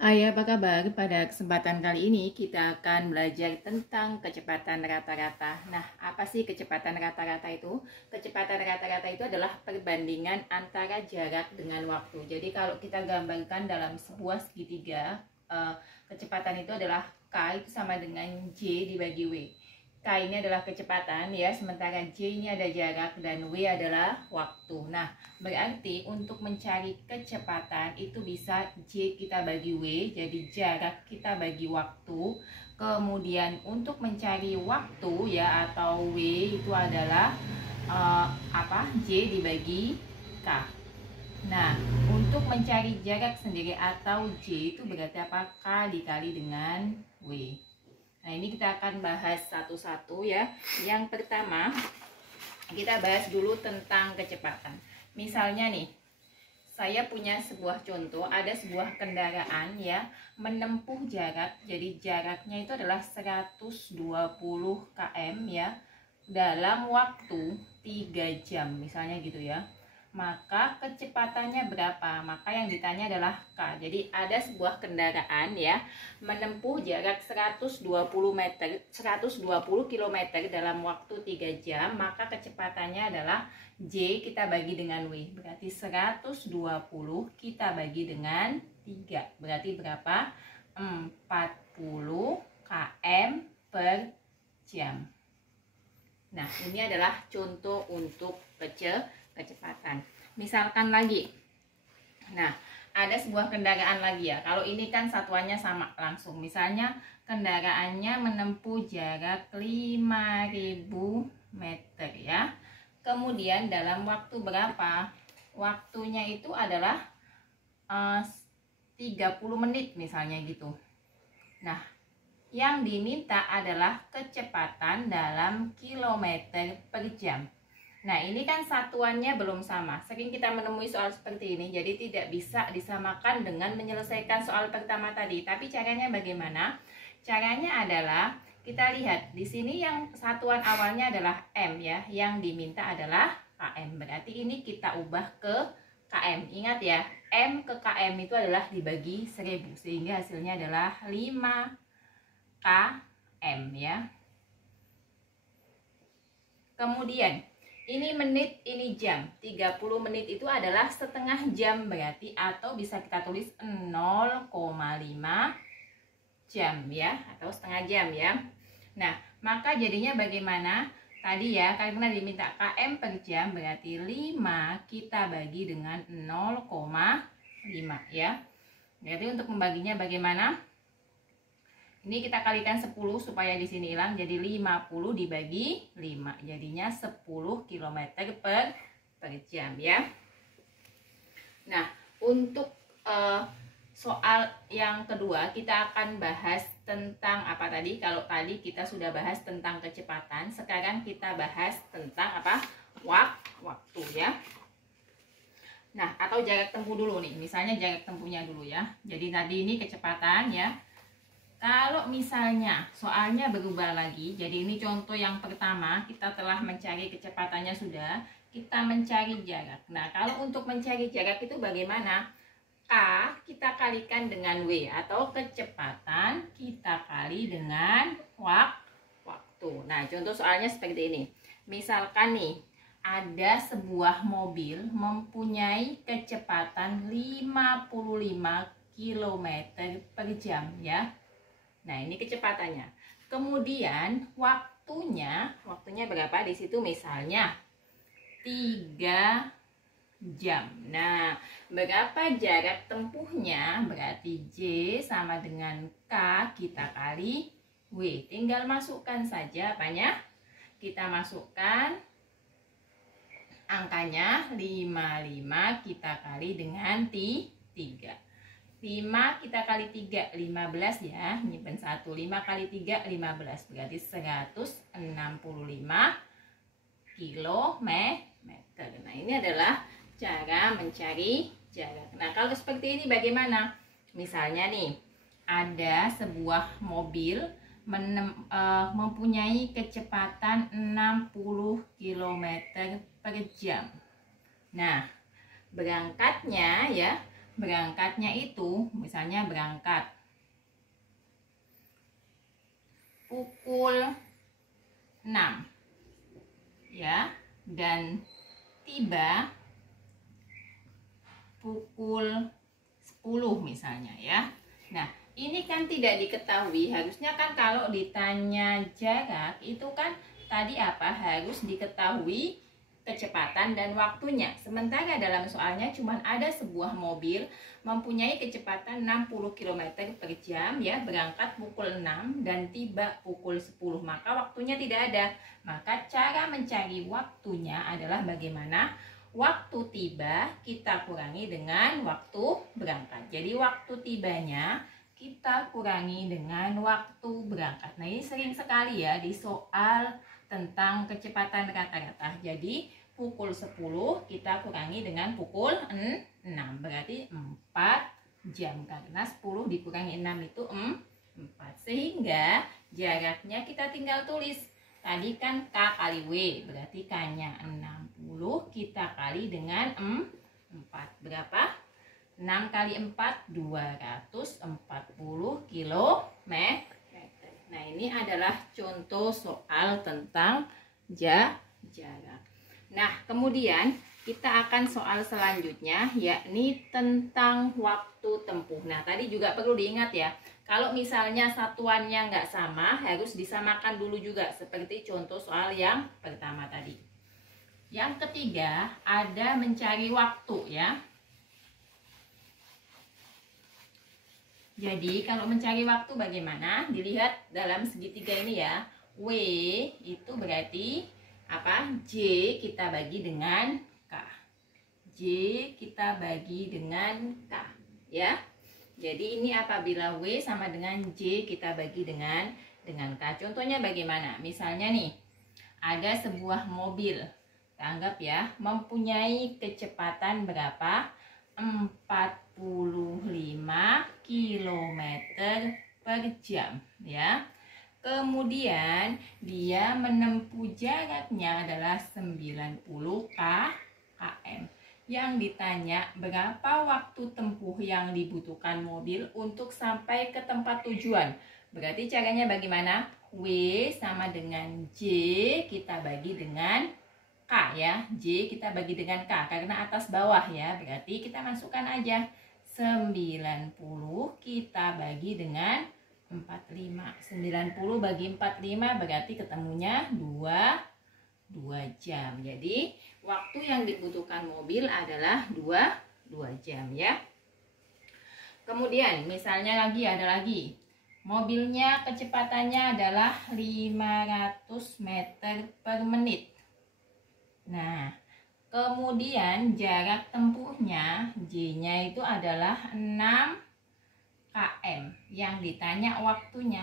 Hai, apa kabar? Pada kesempatan kali ini kita akan belajar tentang kecepatan rata-rata. Nah, apa sih kecepatan rata-rata itu? Kecepatan rata-rata itu adalah perbandingan antara jarak dengan waktu. Jadi kalau kita gambarkan dalam sebuah segitiga, kecepatan itu adalah K itu sama dengan J dibagi W. K ini adalah kecepatan ya, sementara J ini ada jarak dan W adalah waktu. Nah, berarti untuk mencari kecepatan itu bisa J kita bagi W, jadi jarak kita bagi waktu. Kemudian untuk mencari waktu ya atau W itu adalah J dibagi K. Nah, untuk mencari jarak sendiri atau J itu berarti apa? K dikali dengan W. Nah, ini kita akan bahas satu-satu ya. Yang pertama, kita bahas dulu tentang kecepatan. Misalnya nih, saya punya sebuah contoh, ada sebuah kendaraan ya menempuh jarak, jadi jaraknya itu adalah 120 km ya dalam waktu 3 jam misalnya gitu ya. Maka kecepatannya berapa? Maka yang ditanya adalah K. Jadi ada sebuah kendaraan ya menempuh jarak 120 km dalam waktu 3 jam, maka kecepatannya adalah J kita bagi dengan W. Berarti 120 kita bagi dengan 3. Berarti berapa? 40 km per jam. Nah, ini adalah contoh untuk kecepatan. Misalkan lagi, nah ada sebuah kendaraan lagi ya. Kalau ini kan satuannya sama langsung. Misalnya kendaraannya menempuh jarak 5000 meter ya. Kemudian dalam waktu berapa? Waktunya itu adalah 30 menit misalnya gitu. Nah, yang diminta adalah kecepatan dalam kilometer per jam. Nah, ini kan satuannya belum sama. Sering kita menemui soal seperti ini, jadi tidak bisa disamakan dengan menyelesaikan soal pertama tadi. Tapi caranya bagaimana? Caranya adalah kita lihat di sini yang satuan awalnya adalah M ya, yang diminta adalah km. Berarti ini kita ubah ke km. Ingat ya, M ke km itu adalah dibagi 1000, sehingga hasilnya adalah 5 km ya. Kemudian ini menit, ini jam. 30 menit itu adalah setengah jam berarti, atau bisa kita tulis 0,5 jam ya, atau setengah jam ya. Nah, maka jadinya bagaimana? Tadi ya, karena diminta km per jam berarti 5 kita bagi dengan 0,5 ya. Jadi untuk membaginya bagaimana? Ini kita kalikan 10 supaya di sini hilang, jadi 50 dibagi 5. Jadinya 10 km per jam ya. Nah, untuk soal yang kedua kita akan bahas tentang apa tadi? Kalau tadi kita sudah bahas tentang kecepatan, sekarang kita bahas tentang apa? Waktu ya. Nah, atau jarak tempuh dulu nih. Misalnya jarak tempuhnya dulu ya. Jadi tadi ini kecepatan ya. Kalau misalnya soalnya berubah lagi, jadi ini contoh yang pertama, kita telah mencari kecepatannya sudah, kita mencari jarak. Nah, kalau untuk mencari jarak itu bagaimana? K kita kalikan dengan W, atau kecepatan kita kali dengan waktu. Nah, contoh soalnya seperti ini. Misalkan nih, ada sebuah mobil mempunyai kecepatan 55 km per jam ya. Nah, ini kecepatannya. Kemudian waktunya berapa? Di situ misalnya 3 jam. Nah, berapa jarak tempuhnya? Berarti J sama dengan K kita kali W. Tinggal masukkan saja apanya? Kita masukkan angkanya 55 kita kali dengan 3. 5 kita kali 3, 15 ya, nyimpen 1, 5 kali 3, 15, berarti 165 km. Nah, ini adalah cara mencari jarak. Nah, kalau seperti ini bagaimana? Misalnya nih, ada sebuah mobil mempunyai kecepatan 60 km per jam. Nah, berangkatnya ya berangkatnya itu misalnya berangkat pukul 6 ya, dan tiba pukul 10 misalnya ya. Nah, ini kan tidak diketahui. Harusnya kan kalau ditanya jarak itu kan tadi apa? Harus diketahui kecepatan dan waktunya. Sementara dalam soalnya cuma ada sebuah mobil mempunyai kecepatan 60 km per jam ya, berangkat pukul 6 dan tiba pukul 10. Maka waktunya tidak ada. Maka cara mencari waktunya adalah bagaimana? Waktu tiba kita kurangi dengan waktu berangkat. Jadi waktu tibanya kita kurangi dengan waktu berangkat. Nah, ini sering sekali ya di soal tentang kecepatan rata-rata. Jadi pukul 10 kita kurangi dengan pukul 6. Berarti 4 jam. Karena 10 dikurangi 6 itu 4. Sehingga jaraknya kita tinggal tulis. Tadi kan K kali W. Berarti K-nya 60. Kita kali dengan 4. Berapa? 6 kali 4, 240 km. Nah, ini adalah contoh soal tentang jarak. Nah, kemudian kita akan soal selanjutnya, yakni tentang waktu tempuh. Nah, tadi juga perlu diingat ya, kalau misalnya satuannya nggak sama, harus disamakan dulu juga, seperti contoh soal yang pertama tadi. Yang ketiga, ada mencari waktu ya. Jadi kalau mencari waktu bagaimana? Dilihat dalam segitiga ini ya. W itu berarti apa? J kita bagi dengan K. J kita bagi dengan K ya. Jadi ini apabila W sama dengan J kita bagi dengan K. Contohnya bagaimana? Misalnya nih, ada sebuah mobil. Kita anggap ya, mempunyai kecepatan berapa? 45 km per jam ya. Kemudian dia menempuh jaraknya adalah 90 km. Yang ditanya berapa waktu tempuh yang dibutuhkan mobil untuk sampai ke tempat tujuan. Berarti caranya bagaimana? W sama dengan J kita bagi dengan K ya. J kita bagi dengan K karena atas bawah ya. Berarti kita masukkan aja 90 kita bagi dengan 45. 90 bagi 45 berarti ketemunya 2 jam. Jadi waktu yang dibutuhkan mobil adalah 2 jam ya. Kemudian misalnya ada lagi. Mobilnya kecepatannya adalah 500 meter per menit. Nah, kemudian jarak tempuhnya J-nya itu adalah 6 km. Yang ditanya waktunya.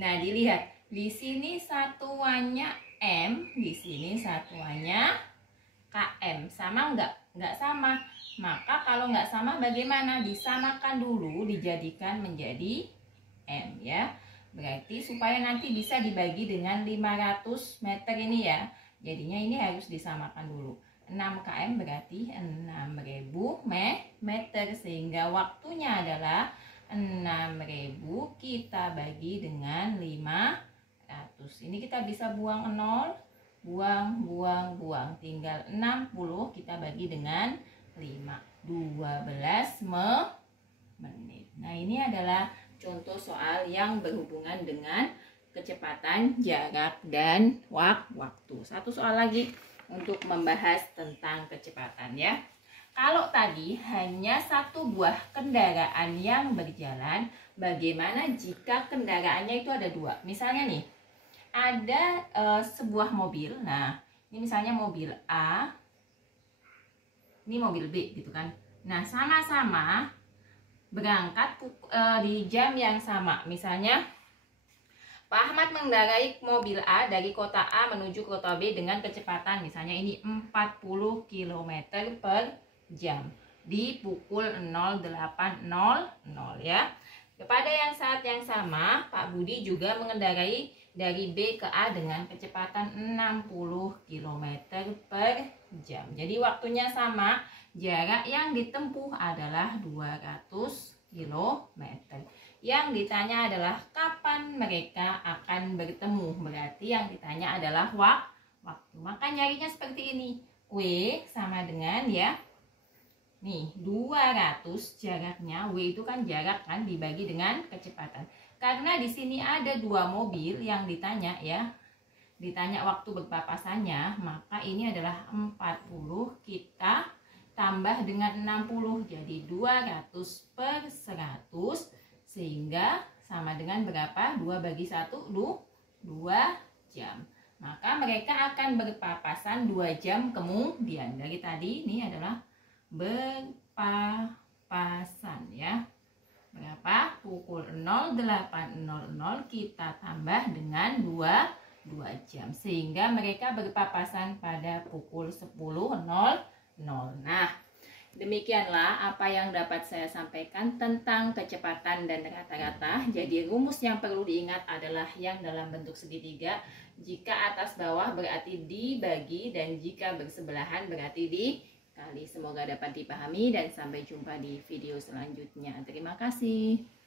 Nah, dilihat di sini satuannya M, di sini satuannya km. Sama enggak? Enggak sama. Maka kalau enggak sama bagaimana? Disamakan dulu, dijadikan menjadi M ya. Berarti supaya nanti bisa dibagi dengan 500 meter ini ya. Jadinya ini harus disamakan dulu. 6 km berarti 6.000 meter. Sehingga waktunya adalah 6.000 kita bagi dengan 500. Ini kita bisa buang 0. Buang. Tinggal 60 kita bagi dengan 5. 12 menit. Nah, ini adalah contoh soal yang berhubungan dengan kecepatan, jarak, dan waktu. Satu soal lagi untuk membahas tentang kecepatan ya. Kalau tadi hanya satu buah kendaraan yang berjalan, bagaimana jika kendaraannya itu ada 2? Misalnya nih, ada sebuah mobil. Nah, ini misalnya mobil A, ini mobil B gitu kan. Nah, sama-sama berangkat di jam yang sama. Misalnya Pak Ahmad mengendarai mobil A dari kota A menuju kota B dengan kecepatan misalnya ini 40 km per jam di pukul 08.00 ya. Pada saat yang sama Pak Budi juga mengendarai dari B ke A dengan kecepatan 60 km per jam. Jadi waktunya sama, jarak yang ditempuh adalah 200 km. Yang ditanya adalah kapan mereka akan bertemu. Berarti yang ditanya adalah waktu. Maka nyarinya seperti ini. W sama dengan ya. Nih, 200 jaraknya, W itu kan jarak kan dibagi dengan kecepatan. Karena di sini ada dua mobil yang ditanya ya. Ditanya waktu berpapasannya, maka ini adalah 40 kita tambah dengan 60. Jadi 200 per 100 sehingga sama dengan berapa? 2 bagi 1, 2 jam. Maka mereka akan berpapasan 2 jam kemudian. Dari tadi ini adalah berpapasan ya. Berapa? Pukul 08.00 kita tambah dengan 2 jam sehingga mereka berpapasan pada pukul 10.00. Nah, demikianlah apa yang dapat saya sampaikan tentang kecepatan dan rata-rata. Jadi rumus yang perlu diingat adalah yang dalam bentuk segitiga. Jika atas bawah berarti dibagi dan jika bersebelahan berarti dikali. Semoga dapat dipahami dan sampai jumpa di video selanjutnya. Terima kasih.